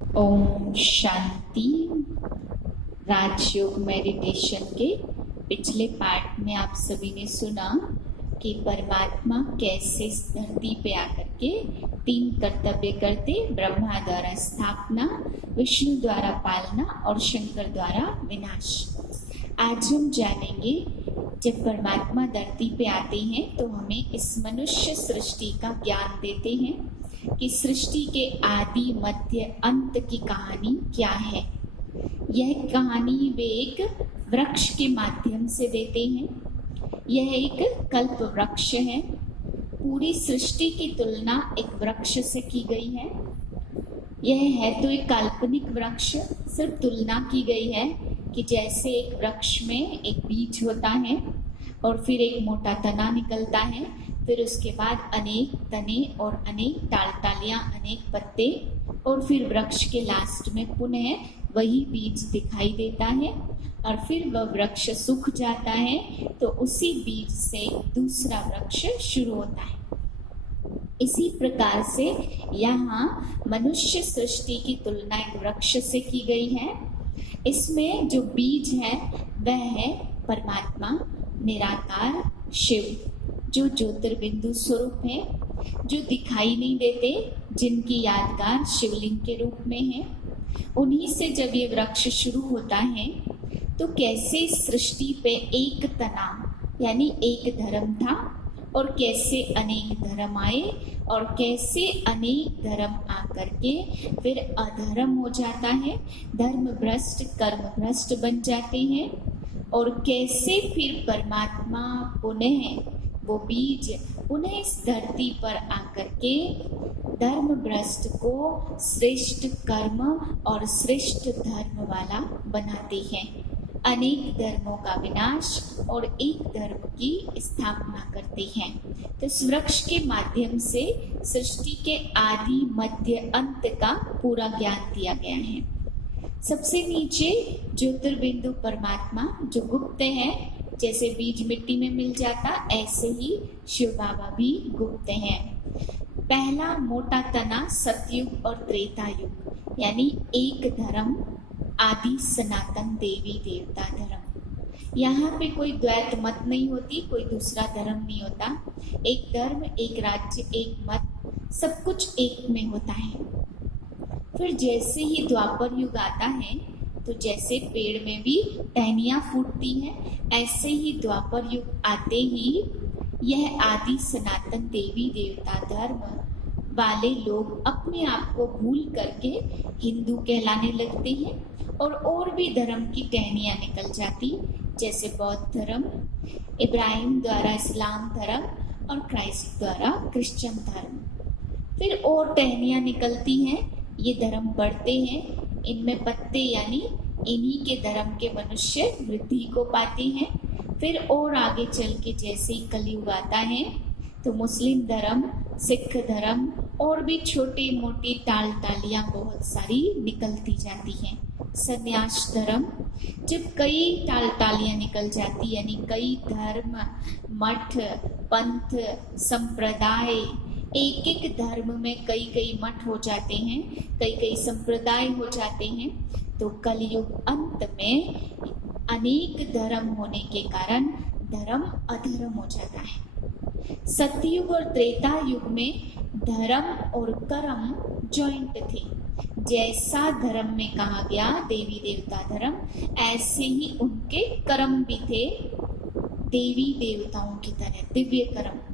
ओम शांति। राजयोग meditation के पिछले part में आप सभी ने सुना कि परमात्मा कैसे इस धरती पे आकर के 3 कर्तव्य करते, ब्रह्मा द्वारा स्थापना, विष्णु द्वारा पालना और शंकर द्वारा विनाश। आज हम जानेंगे जब परमात्मा धरती पे आते हैं तो हमें इस मनुष्य सृष्टि का ज्ञान देते हैं कि सृष्टि के आदि मध्य अंत की कहानी क्या है। यह कहानी वे एक वृक्ष के माध्यम से देते हैं। यह एक कल्प वृक्ष है। पूरी सृष्टि की तुलना एक वृक्ष से की गई है। यह है तो एक काल्पनिक वृक्ष, सिर्फ तुलना की गई है कि जैसे एक वृक्ष में एक बीज होता है और फिर एक मोटा तना निकलता है, फिर उसके बाद अनेक तने और अनेक टालियां, अनेक पत्ते, और फिर वृक्ष के लास्ट में पुनः वही बीज दिखाई देता है और फिर वह वृक्ष सूख जाता है तो उसी बीज से दूसरा वृक्ष शुरू होता है। इसी प्रकार से यहाँ मनुष्य सृष्टि की तुलना एक वृक्ष से की गई है। इसमें जो बीज है वह है परमात्मा, निराकार शिव, जो ज्योतिर्बिंदु स्वरूप है, जो दिखाई नहीं देते, जिनकी यादगार शिवलिंग के रूप में है। उन्हीं से जब ये वृक्ष शुरू होता है तो कैसे सृष्टि पे एक तना यानी एक धर्म था और कैसे अनेक धर्म आए और कैसे अनेक धर्म आकर के फिर अधर्म हो जाता है, धर्म भ्रष्ट कर्म भ्रष्ट बन जाते हैं, और कैसे फिर परमात्मा पुनः वो बीज पुनः इस धरती पर आकर के धर्म भ्रष्ट को श्रेष्ठ कर्म और श्रेष्ठ धर्म वाला बनाते हैं। अनेक धर्मों का विनाश और एक धर्म की स्थापना करते हैं। तो इस वृक्ष के माध्यम से सृष्टि के आदि मध्य अंत का पूरा ज्ञान दिया गया है। सबसे नीचे ज्योतिर्बिंदु परमात्मा जो गुप्त है, जैसे बीज मिट्टी में मिल जाता ऐसे ही शिव बाबा भी गुप्त हैं। पहला मोटा तना सतयुग और त्रेता युग यानी एक धर्म, आदि सनातन देवी देवता धर्म। यहाँ पे कोई द्वैत मत नहीं होती, कोई दूसरा धर्म नहीं होता। एक धर्म, एक राज्य, एक मत, सब कुछ एक में होता है। फिर जैसे ही द्वापर युग आता है तो जैसे पेड़ में भी टहनियाँ फूटती हैं, ऐसे ही द्वापर युग आते ही यह आदि सनातन देवी देवता धर्म वाले लोग अपने आप को भूल करके हिंदू कहलाने लगते हैं और भी धर्म की टहनियाँ निकल जाती, जैसे बौद्ध धर्म, इब्राहिम द्वारा इस्लाम धर्म और क्राइस्ट द्वारा क्रिश्चियन धर्म। फिर और टहनियाँ निकलती हैं, ये धर्म बढ़ते हैं, इनमें पत्ते यानी इन्हीं के धर्म के मनुष्य वृद्धि को पाते हैं। फिर और आगे चल के जैसे ही कलयुग आता है तो मुस्लिम धर्म, सिख धर्म और भी छोटी मोटी टालियां बहुत सारी निकलती जाती हैं। संन्यास धर्म, जब कई टालियां निकल जाती यानी कई धर्म, मठ, पंथ, संप्रदाय, एक एक धर्म में कई मठ हो जाते हैं, कई संप्रदाय हो जाते हैं, तो कलयुग अंत में अनेक धर्म होने के कारण धर्म अधर्म हो जाता है। सतयुग और त्रेता युग में धर्म और कर्म जॉइंट थे। जैसा धर्म में कहा गया देवी देवता धर्म, ऐसे ही उनके कर्म भी थे देवी देवताओं की तरह, दिव्य कर्म।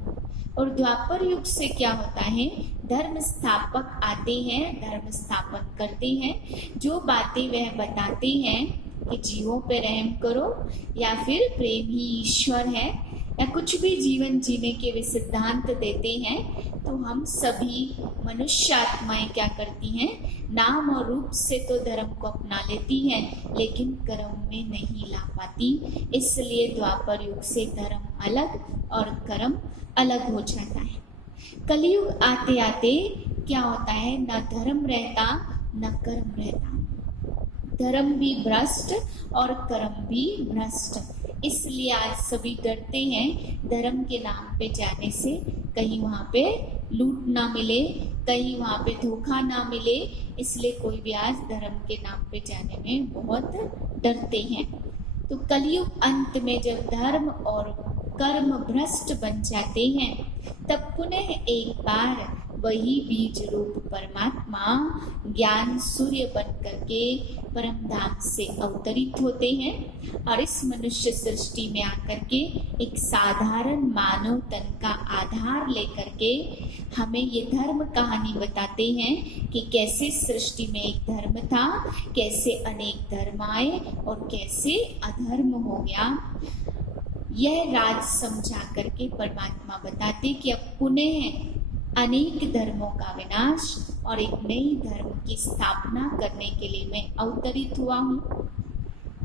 और द्वापर युग से क्या होता है, धर्म स्थापक आते हैं, धर्म स्थापन करते हैं, जो बातें वह बताते हैं कि जीवों पे रहम करो या फिर प्रेम ही ईश्वर है या कुछ भी जीवन जीने के वे सिद्धांत देते हैं, तो हम सभी मनुष्य आत्माएं क्या करती हैं, नाम और रूप से तो धर्म को अपना लेती हैं लेकिन कर्म में नहीं ला पाती। इसलिए द्वापर युग से धर्म अलग और कर्म अलग हो जाता है। कलयुग आते आते क्या होता है, न धर्म रहता न कर्म रहता, धर्म भी भ्रष्ट और कर्म भी भ्रष्ट। इसलिए आज सभी डरते हैं धर्म के नाम पे जाने से, कहीं वहाँ पे लूट ना मिले, कहीं वहाँ पे धोखा ना मिले, इसलिए कोई भी आज धर्म के नाम पे जाने में बहुत डरते हैं। तो कलयुग अंत में जब धर्म और कर्म भ्रष्ट बन जाते हैं, तब पुनः एक बार वही बीज रूप परमात्मा ज्ञान सूर्य बन करके परम धाम से अवतरित होते हैं और इस मनुष्य सृष्टि में आकर के एक साधारण मानव तन का आधार लेकर के हमें ये धर्म कहानी बताते हैं कि कैसे सृष्टि में एक धर्म था, कैसे अनेक धर्म आए और कैसे अधर्म हो गया। यह राज समझा करके परमात्मा बताते कि अब पुनः अनेक धर्मों का विनाश और एक नई धर्म की स्थापना करने के लिए मैं अवतरित हुआ हूँ।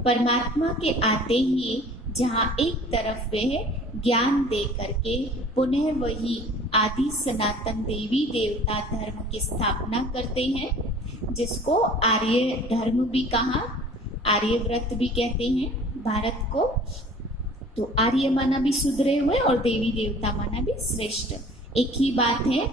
परमात्मा के आते ही जहाँ एक तरफ वह ज्ञान दे करके पुनः वही आदि सनातन देवी देवता धर्म की स्थापना करते हैं, जिसको आर्य धर्म भी कहा, आर्य व्रत भी कहते हैं भारत को। तो आर्य माना भी सुधरे हुए और देवी देवता माना भी श्रेष्ठ, एक ही बात है।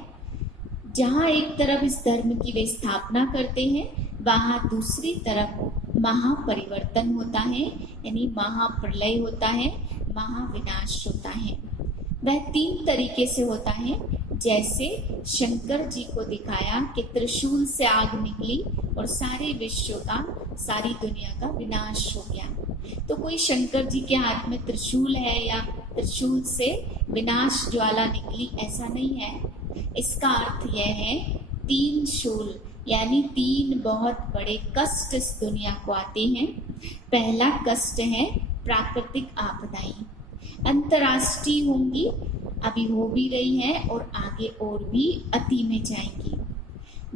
जहाँ एक तरफ इस धर्म की वे स्थापना करते हैं, वहाँ दूसरी तरफ महापरिवर्तन होता है, यानी महाप्रलय होता है, महाविनाश होता है। वह 3 तरीके से होता है। जैसे शंकर जी को दिखाया कि त्रिशूल से आग निकली और सारे विश्व का, सारी दुनिया का विनाश हो गया। तो कोई शंकर जी के हाथ में त्रिशूल है या त्रिशूल से विनाश ज्वाला निकली, ऐसा नहीं है। इसका अर्थ यह है 3 शूल यानी 3 बहुत बड़े कष्ट इस दुनिया को आते हैं। पहला कष्ट है प्राकृतिक आपदाएं, अंतर्राष्ट्रीय होंगी, अभी हो भी रही है और आगे और भी अति में जाएंगी।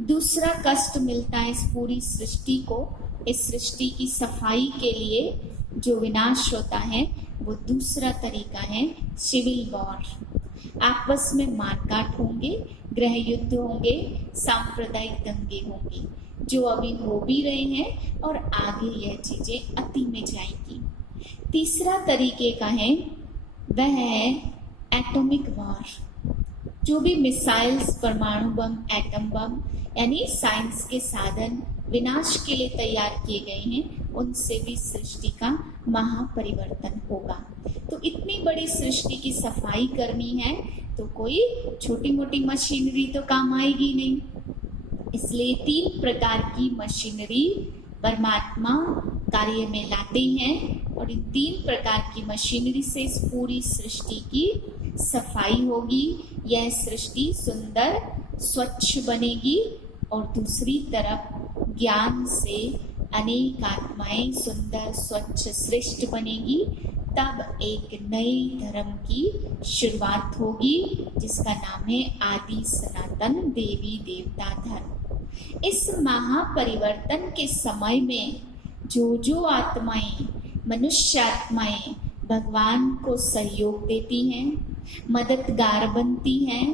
दूसरा कष्ट मिलता है इस पूरी सृष्टि को, इस सृष्टि की सफाई के लिए जो विनाश होता है वो दूसरा तरीका है सिविल वॉर। आपस में मारकाट होंगे, गृह युद्ध होंगे, सांप्रदायिक दंगे होंगे, जो अभी हो भी रहे हैं और आगे यह चीजें अति में जाएंगी। तीसरा तरीके का है वह है एटॉमिक वॉर। जो भी मिसाइल्स, परमाणु बम, एटम बम यानी साइंस के साधन विनाश के लिए तैयार किए गए हैं, उनसे भी सृष्टि का महापरिवर्तन होगा। तो इतनी बड़ी सृष्टि की सफाई करनी है तो कोई छोटी मोटी मशीनरी तो काम आएगी नहीं। इसलिए 3 प्रकार की मशीनरी परमात्मा कार्य में लाते हैं और इन 3 प्रकार की मशीनरी से इस पूरी सृष्टि की सफाई होगी। यह सृष्टि सुंदर स्वच्छ बनेगी और दूसरी तरफ ज्ञान से अनेक आत्माएं सुंदर स्वच्छ श्रेष्ठ बनेगी। तब एक नए धर्म की शुरुआत होगी जिसका नाम है आदि सनातन देवी देवता धर्म। इस महापरिवर्तन के समय में जो आत्माएं, मनुष्य आत्माएं भगवान को सहयोग देती हैं, मददगार बनती हैं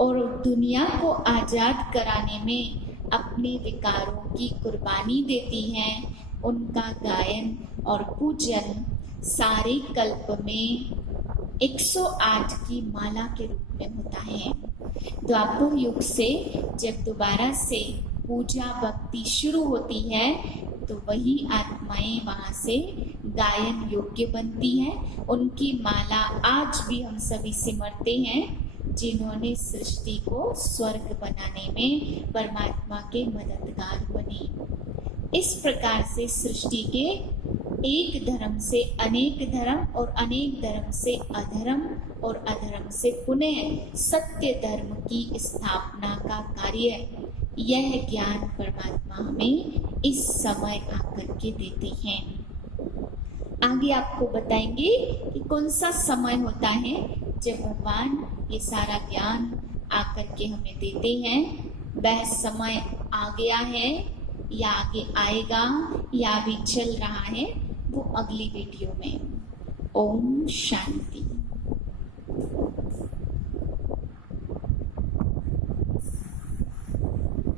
और दुनिया को आजाद कराने में अपने विकारों की कुर्बानी देती हैं, उनका गायन और पूजन सारे कल्प में 108 की माला के रूप में होता है। द्वापर युग से जब दोबारा से पूजा भक्ति शुरू होती है तो वही आत्माएं वहां से गायन योग्य बनती हैं। उनकी माला आज भी हम सभी सिमरते हैं, जिन्होंने सृष्टि को स्वर्ग बनाने में परमात्मा के मददगार बने। इस प्रकार से सृष्टि के एक धर्म से अनेक धर्म और अनेक धर्म से अधर्म और अधर्म से पुनः सत्य धर्म की स्थापना का कार्य, यह ज्ञान परमात्मा हमें इस समय आकर के देते हैं। आगे आपको बताएंगे कि कौन सा समय होता है जब भगवान ये सारा ज्ञान आकर के हमें देते हैं। वह समय आ गया है या आगे आएगा या अभी चल रहा है, वो अगली वीडियो में। ओम शांति।